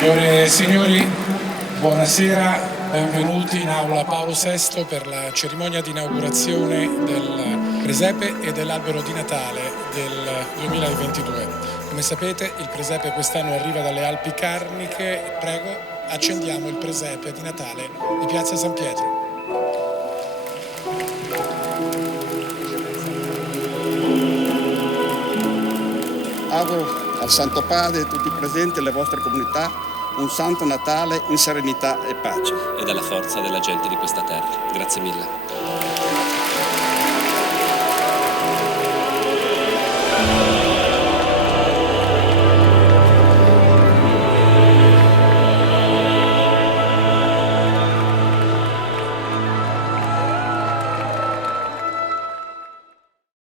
Signore e signori, buonasera, benvenuti in aula Paolo VI per la cerimonia di inaugurazione del presepe e dell'albero di Natale del 2022. Come sapete, il presepe quest'anno arriva dalle Alpi Carniche. Prego, accendiamo il presepe di Natale di Piazza San Pietro. Auguro al Santo Padre e tutti i presenti e alle vostre comunità un Santo Natale in serenità e pace. E dalla forza della gente di questa terra. Grazie mille.